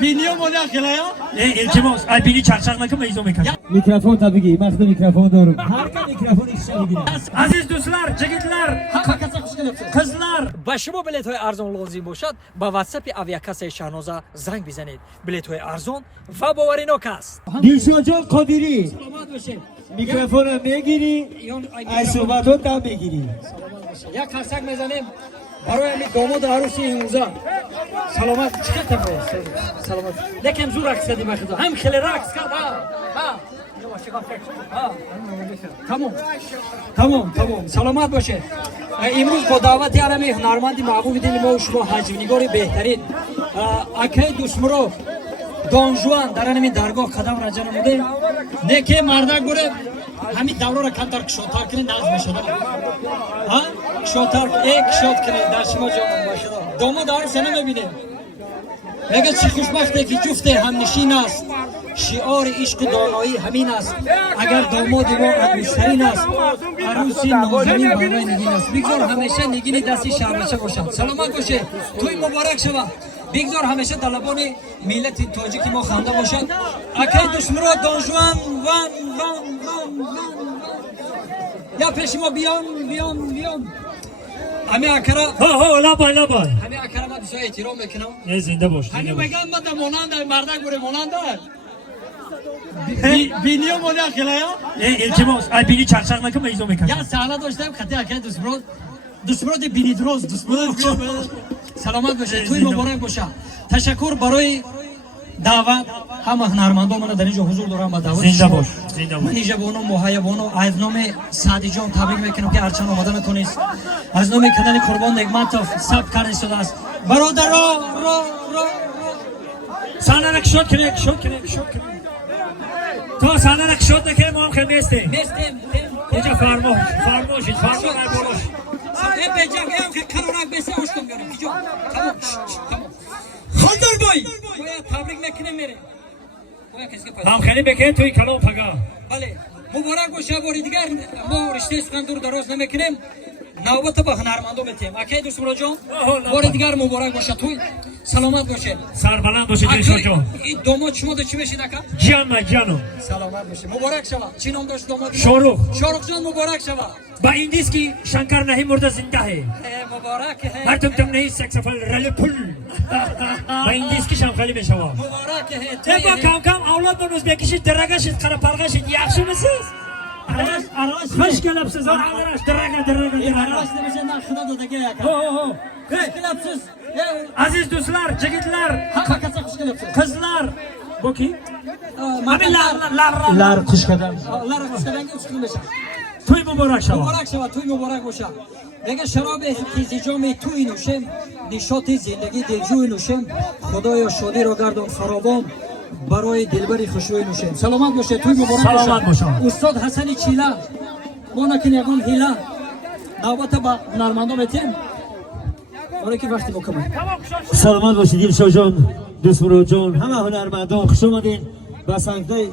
بینیو مولا خلایا التماس بینی çarşafla mı izin mekan? Mikrofon tabii ki. Maksimum mikrofon doğru. Harika mikrofon işe gidiyor. Aziz dostlar, çekitler, kızlar. Başıma biletهای ارزان لازم باشد با واتساپ aviakasای شاهنازه زنگ بزنید. biletهای ارزان و باورناک است. Dilşocan Kadiri. Mikrofonu میگیری از صحبتات هم میگیری. یک خرسک میزنیم برای همین داماد عروسی امروزا. سلامت چقدر سلامت. لیکن زور رقص کردی بخدا. هم خیلی رقص کرد. تمام سلامت باشه. امروز با دعوت علمی هنرمند محبوب دل ما و شما حجمنگار بهترین اکای دوستمرو دون جوان در همین درگاه قدم را نموده. نکه مردک بوده همین دوره را کمتر کشوتر کنه نظم شده. ها کشوتر یک شوت کنه در شما جان باشه. داماد عروس نمیبینه. مگه چه خوشبخته که جفت همنشین است. شعار عشق و دانایی همین است. اگر داماد ما ادوسترین است عروسی نازنین برای نگین است. بگذار همیشه نگین دستی شهربچه باشد. سلامت باشه. توی مبارک شود. بگذار همیشه طلبان ملت تاجیک ما خنده باشد. اکای دشمرا دانجوان وان یا پیش ما بیان همه اکرا لابای همه اکرا ما دوستای احترام میکنم. زنده باش. همه میگم ما در مانند مردک بوده مانند بینیو مولا خلایا التماس بینی çarşafla mı izin mekan? یا سالا داشتم خطی اکای دوستمرو بینی دروز سلامت باشه. توی مبارک باشه. تشکر برای دعوت همه هنرمندان من در اینجا حضور دارم با دعوت زنده شما. باش زنده باش. من اینجا به اونو محیبانو از نام سعدی جان تبریک میکنم که هرچند آمدن تونست از نام کدن قربان نگمتوف سب کرده شده است. برادر را Sana şut kene. تو sana şut neke ما هم خیلی مستم اینجا فرموش نبولش. ای بجنگ ام که کارونک بسه اشتم میارم اینجا. تمام خاندار بای باید تبریک میکنم میره. هم خیلی بکن توی کلام پگا. بله مبارک باشه. باری دیگر ما رشته سخن دور دراز نمیکنیم. نوبت با هنرمندان میتیم. اکای دوستمرو جان باری دیگر مبارک باشه. توی سلامت باشه. سربلند باشه دیشو جان. این داماد شما دو چی بشید اکا؟ جانو. سلامت باشه. مبارک شود. چی نام داشت داماد؟ شاروخ جان مبارک شود. با این دیست که شنکر نهی مرده زنده ہے. مبارک ہے. هر تم نهی سکسفل رل پل. با این دیست که شنخالی بشوا. مبارک ہے. با کم اولاد دونوز بکشید درگشید قرا پرگشید یخشی مسیز. خوش کلبسیز آدرش درگه. Araç demişe ne kadar da gel ya. Kılapsız. Aziz dostlar, çekitler, Hakikaten hoş kılapsız. kızlar. Bu ki? Lar kuş kadar. Allah razı olsun. Ben çıkmışım. Toy mübarek şava. Mübarek şava, toy mübarek boşa. Eğer şarabı kizicam toy nuşem, nişat zindagi diljoy nuşem, Xudoyo shodi ro gardon farabon. برای دلبری خوشوی نوشیم. سلامت باشه. توی مبارک باشه. سلامت باشه. استاد حسن چیلا ما نکن یگان هیلا دعوت با هنرمندان میتیم. برای که وقتی مکمل. سلامت باشید dilşocan دوستمرو جان همه هنرمندان خوش اومدین. با سنگای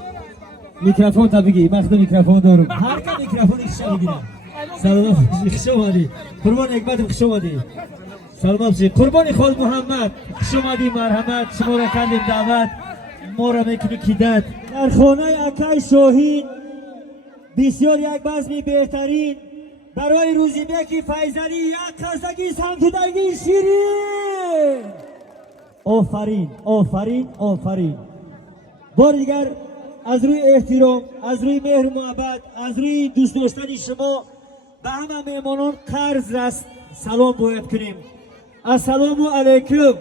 میکروفون tabii ki. Maksimum mikrofon doğru. Harika mikrofon işe gidiyor. سلامت باشید. خوش اومدید. قربان حکمت خوش اومدید. سلامت باشید. قربان خال محمد خوش اومدید. مرحمت شما را کردیم دعوت. ما را میکنی کیدت در خانه اکای شاهین بسیار یک بزمی بهترین برای روزیبکی فیضلی یک کاسگی سمتودگی شیرین. آفرین بار دیگر از روی احترام از روی مهر محبت از روی دوست داشتن شما به همه مهمانان قرض است سلام باید کنیم. السلام علیکم.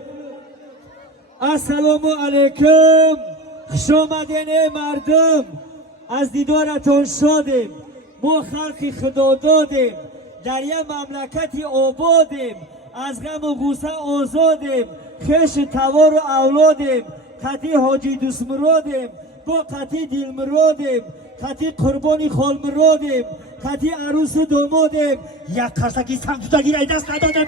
خوش آمدین ای مردم. از دیدارتون شادیم. ما خلق خدا دادیم. در یه مملکتی آبادیم. از غم و غصه آزادیم. خش توار و اولادیم. قطعی حاجی دوست مرادیم. با قطعی دل مرادیم. قطعی قربانی خال مرادیم. قطعی عروس دامادیم. یک کاسگی سمتودگی رای دست ندادم.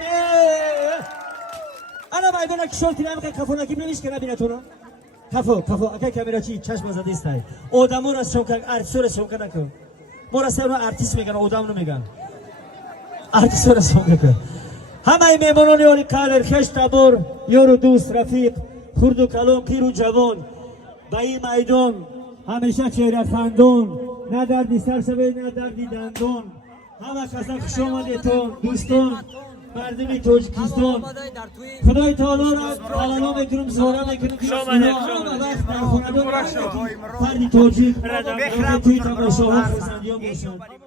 انا مایدانا که شلتی نمیخوای کفونکی بینیش که نبینه تو رو کفو اگه کامیرا چی چشم زده است آدمو را شوکر ارتیسو شوکر نکن. ما را سر ارتیست میگن آدم نمیگن. ارتیسو را شوکر کن. همه میمونان یاری کالر خش تبور یارو دوست رفیق خرد و کلان پیر و جوان به این میدان همیشه چهره خندان نه دردی سر شوید نه دردی دندان همه کسا خوش آمدیتون دوستان مردم تاجیکستان خدای تعالی را تعالی میکنم سواره میکنم که همه وقت در خاندان فردی تاجیک توی تماشاها خرسندیان باشند